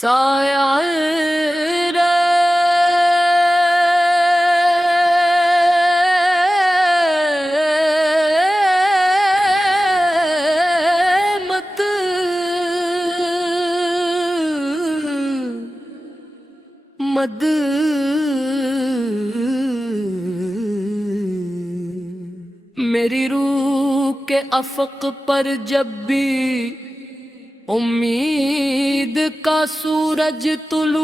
سایہ رحمت مد میری روح کے افق پر جب بھی امید کا سورج طلوع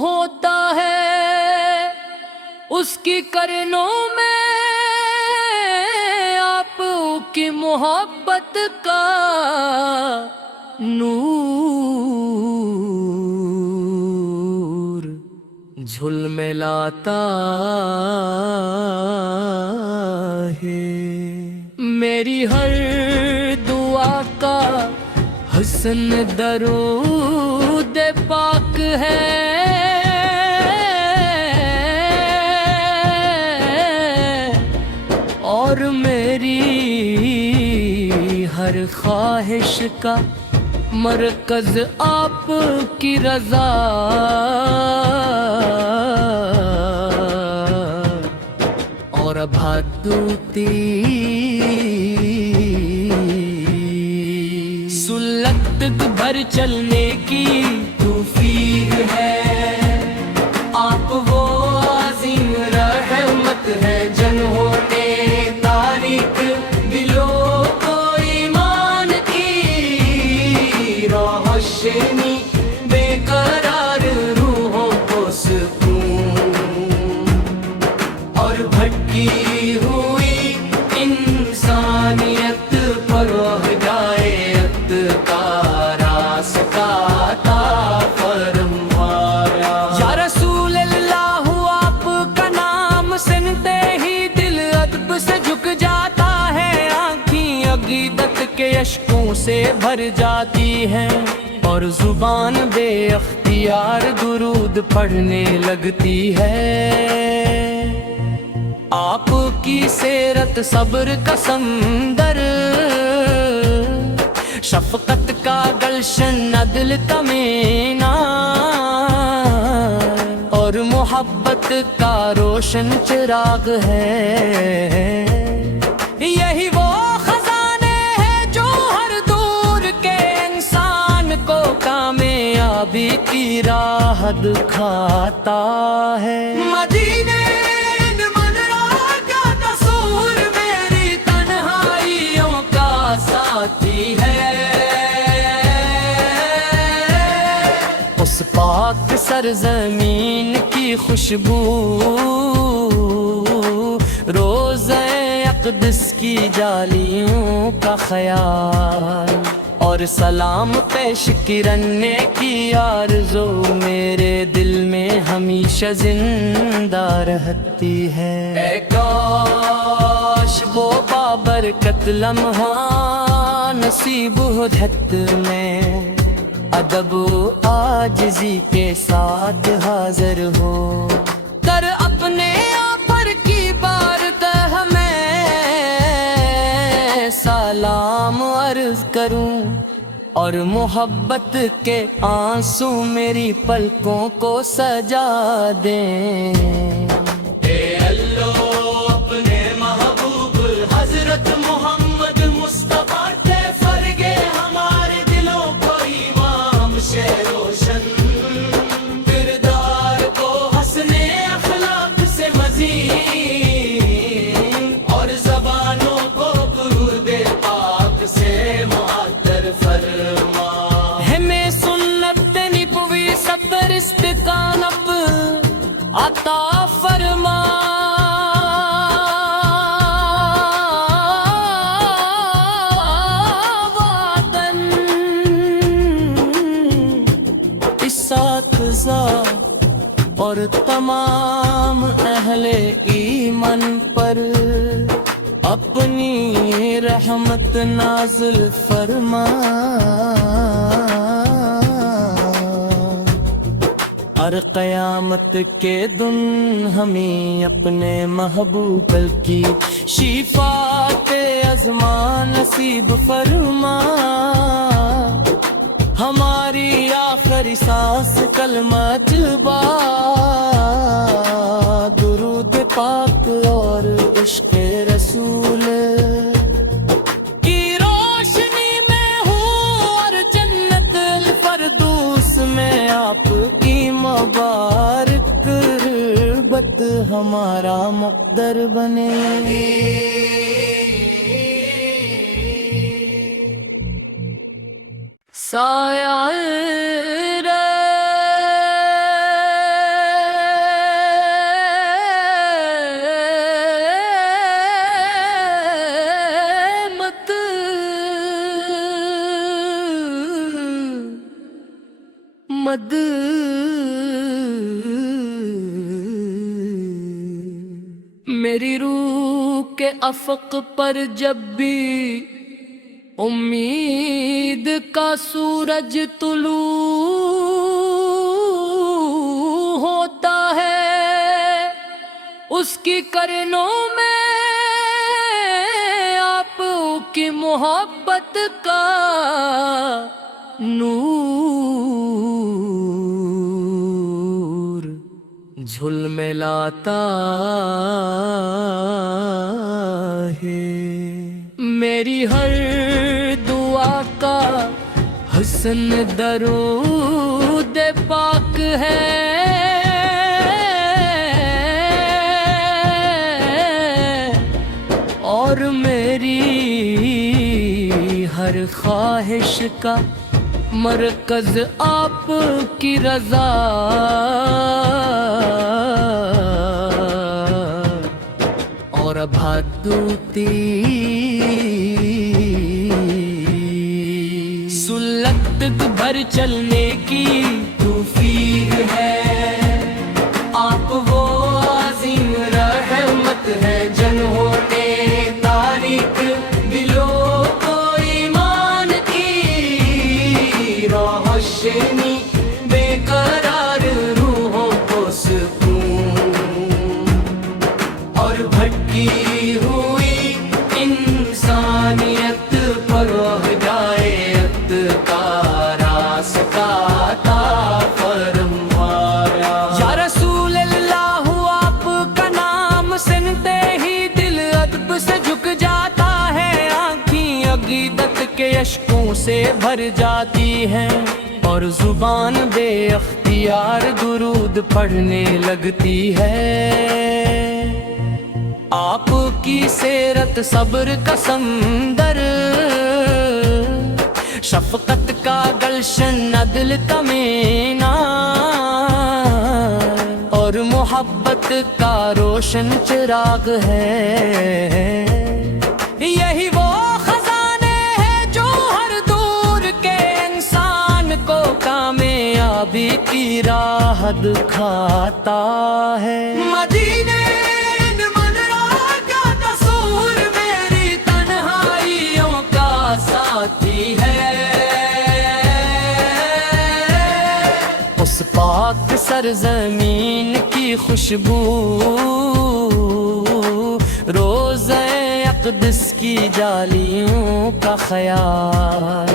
ہوتا ہے، اس کی کرنوں میں آپ کی محبت کا نور جھلملاتا ہے۔ میری ہر دعا کا حسن درود پاک ہے، اور میری ہر خواہش کا مرکز آپ کی رضا اور بھادوتی سلت بھر چلنے کی توفیق ہے۔ آپ وہ عظیم رحمت ہے جنہوں نے تاریک دلوں کو ایمان کی روشنی، بے قرار روحوں کو سکون اور بھٹکی ہوئی انسانیت پر ہدایت کا راستہ عطا فرمایا۔ یا رسول اللہ، آپ کا نام سنتے ہی دل ادب سے جھک جاتا ہے، آنکھیں عقیدت کے اشکوں سے بھر جاتی ہیں، اور زبان بے اختیار درود پڑھنے لگتی ہے۔ آپ کی سیرت صبر کا سمندر، شفقت کا گلشن، عدل کا مینار، اور محبت کا روشن چراغ ہے۔ یہی وہ خزانے ہیں جو ہر دور کے انسان کو کامیابی کی راہ دکھاتا ہے۔ مدینے اس پاک سرزمین کی خوشبو، روضہ اقدس کی جالیوں کا خیال، اور سلام پیش کرنے کی آرزو میرے دل میں ہمیشہ زندہ رہتی ہے۔ اے کاش وہ بابرکت لمحہ نصیب ہو دھت میں، ادب و عاجزی کے ساتھ حاضر ہو کر اپنے آپ پر کی بارگاہ میں سلام عرض کروں، اور محبت کے آنسو میری پلکوں کو سجا دیں۔ اے اللہ، اپنے محبوب حضرت محمد مصطفیٰ کے فرگے ہمارے دلوں کو امام سے روشن، کردار کو حسن اخلاق سے مزید، اور زبانوں کو درود پاک سے معطر فرما۔ ہمیں سنت نبوی ستر استقامت عطا فرما۔ اور تمام اہل ایمان پر اپنی رحمت نازل فرما۔ ہر قیامت کے دن ہمیں اپنے محبوب کی شفاعت عظمی نصیب فرما۔ میری سانس کلمات با درود پاک اور عشق رسول کی روشنی میں ہوں، اور جنت الفردوس میں آپ کی مبارک رغبت ہمارا مقدر بنے۔ سایہ رحمت مد میری روح کے افق پر جب بھی امید کا سورج طلوع ہوتا ہے، اس کی کرنوں میں آپ کی محبت کا نور جھلملاتا ہے۔ میری ہر دعا کا حسن درود پاک ہے، اور میری ہر خواہش کا مرکز آپ کی رضا اور بھادوتی سلت بھر چلنے کی توفیق ہے، آپ وہ عظیم رحمت ہے جنہوں نے تاریک دلوں کو ایمان کی روشنی، بے قرار روحوں کو سکون اور بھٹکی ہوئی انسانیت پر ہدایت کا راستہ عطا فرمایا۔ یا رسول اللہ، آپ کا نام سنتے ہی دل ادب سے جھک جاتا ہے، آنکھیں عقیدت کے اشکوں سے بھر جاتی ہیں، اور زبان بے اختیار درود پڑھنے لگتی ہے۔ آپ کی سیرت صبر کا سمندر، شفقت کا گلشن، عدل کا مینار، اور محبت کا روشن چراغ ہے۔ یہی وہ خزانے ہیں جو ہر دور کے انسان کو کامیابی کی راہ دکھاتا ہے۔ مدینے اس پاک سرزمین کی خوشبو، روضہ اقدس کی جالیوں کا خیال،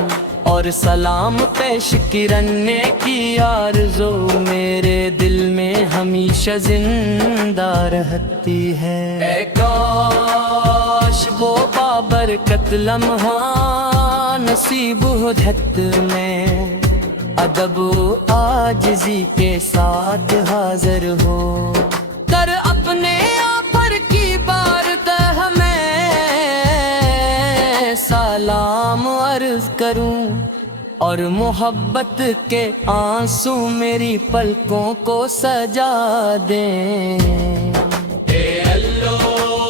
اور سلام پیش کرنے کی آرزو میرے دل میں ہمیشہ زندہ رہتی ہے۔ اے کاش وہ بابرکت لمحہ نصیب ہو جھت میں، ادب و عاجزی کے ساتھ حاضر ہو کر اپنے آپ پر کی بارگاہ میں سلام عرض کروں، اور محبت کے آنسو میری پلکوں کو سجا دیں۔ اے اللہ،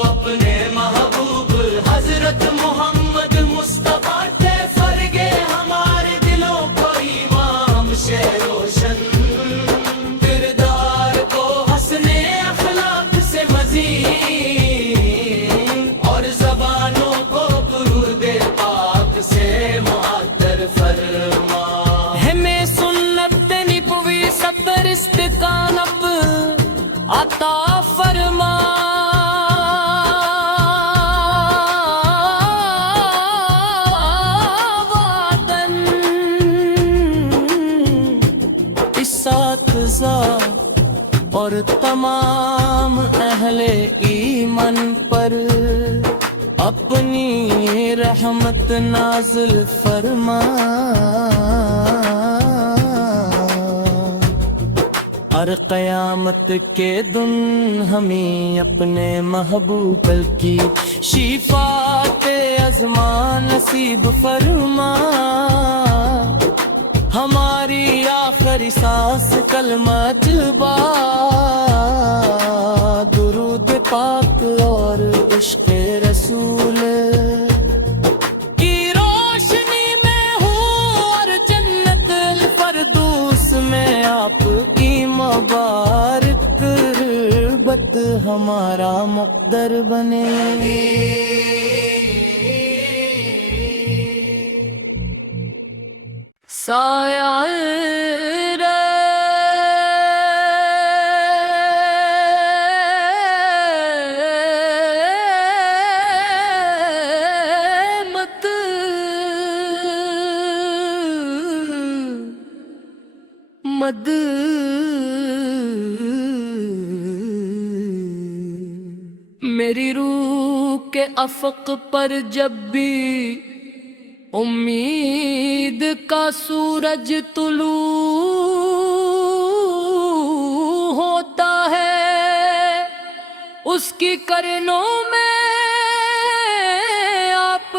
اپنے محبوب حضرت محمد مصطفیٰ کے فرگے ہمارے دلوں کو ایمان سے روشن، کردار کو حسن اخلاق سے مزید، اور زبانوں کو درود پاک سے معطر فرما۔ ہمیں سنت نبوی ستر استقامت عطا فرما۔ موسیٰ اور تمام اہل ایمان پر اپنی رحمت نازل فرما۔ ہر قیامت کے دن ہمیں اپنے محبوب کی شفاعت عظما نصیب فرما۔ ہماری آخری سانس کلمت با درود پاک اور عشق رسول کی روشنی میں ہوں، اور جنت الفردوس میں آپ کی مبارک رغبت ہمارا مقدر بنے۔ سایہ رحمت مد میری روح کے افق پر جب بھی امید کا سورج طلوع ہوتا ہے، اس کی کرنوں میں آپ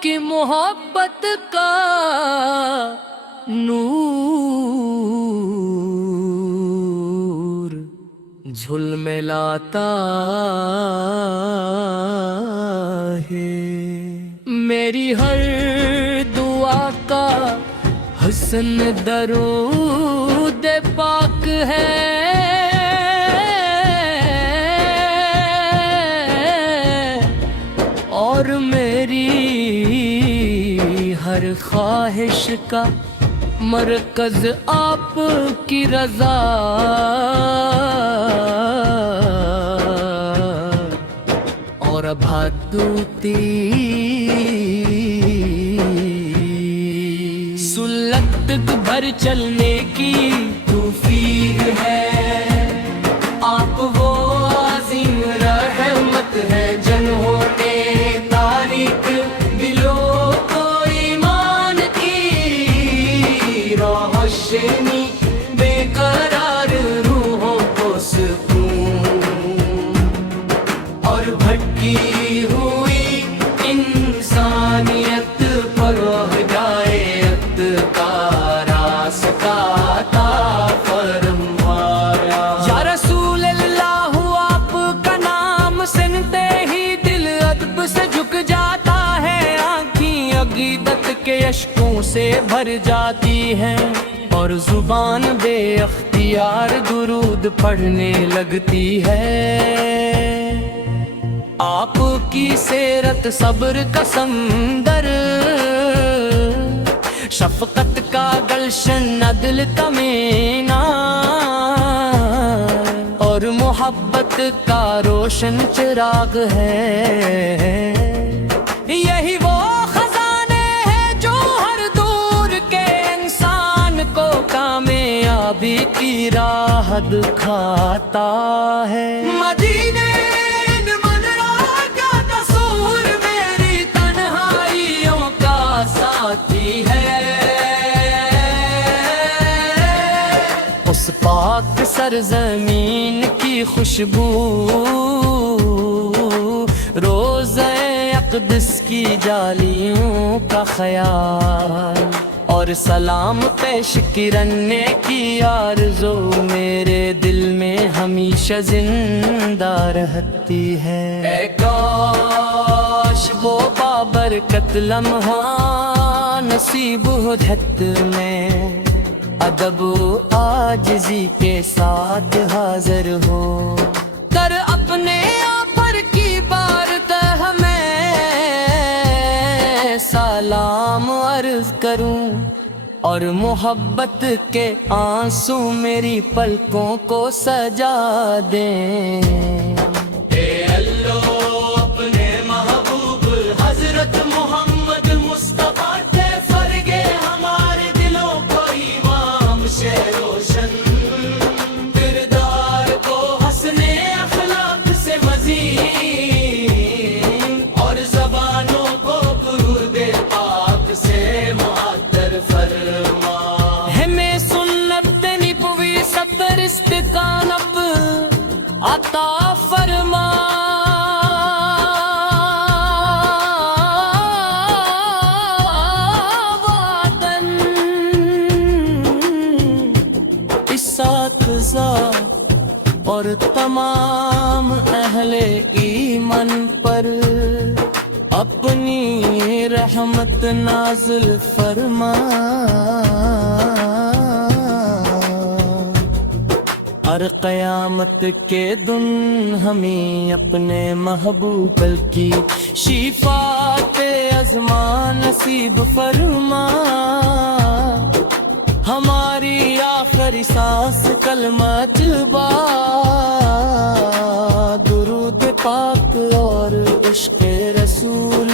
کی محبت کا نور جھلملاتا ہے۔ میری ہر دعا کا حسن درود پاک ہے، اور میری ہر خواہش کا مرکز آپ کی رضا اور بھادوتی سلت بھر چلنے کی توفیق ہے۔ آپ وہ عظیم رحمت ہے جنہوں نے تاریک دلوں کو ایمان کی روشنی بے قرار روحوں کو سکون اور بھٹکی ہوئی انسانیت پر ہدایت کا راستہ عطا فرمایا۔ یا رسول اللہ آپ کا نام سنتے ہی دل ادب سے جھک جاتا ہے، آنکھیں عقیدت کے اشکوں سے بھر جاتی ہیں، اور زبان بے اختیار درود پڑھنے لگتی ہے۔ آپ کی سیرت صبر کا سمندر، شفقت کا گلشن، عدل کا مینار، اور محبت کا روشن چراغ ہے۔ یہی وہ خزانے ہیں جو ہر دور کے انسان کو کامیابی کی راہ دکھاتا ہے۔ مدینے اس پاک سرزمین کی خوشبو، روضہ اقدس کی جالیوں کا خیال، اور سلام پیش کرنے کی آرزو میرے دل میں ہمیشہ زندہ رہتی ہے۔ اے کاش وہ بابرکت لمحہ نصیب ہو جھت میں، ادب و عاجزی کے ساتھ حاضر ہو کر اپنے آپ پر کی بارگاہ میں سلام عرض کروں، اور محبت کے آنسو میری پلکوں کو سجا دیں۔ اے اللہ اپنے محبوب حضرت محمد مصطفیٰ کے فرگے ہمارے دلوں کو ایمان سے روشن اور تمام اہل ایمان پر اپنی رحمت نازل فرما۔ ہر قیامت کے دن ہمیں اپنے محبوب کی شفاعت عظما نصیب فرما۔ ہماری آخری سانس کلمت با درود پاک اور عشق رسول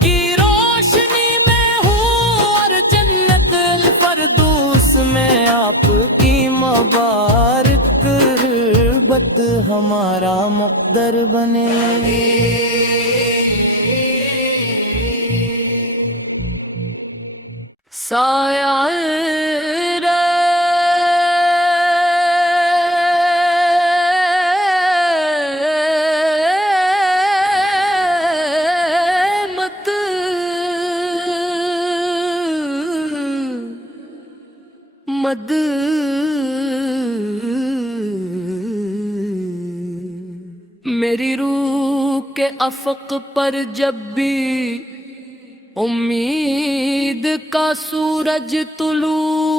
کی روشنی میں ہوں، اور جنت الفردوس میں آپ کی مبارک رغبت ہمارا مقدر بنے۔ سایہ رحمت مد میری روح کے افق پر جب بھی امید کا سورج طلوع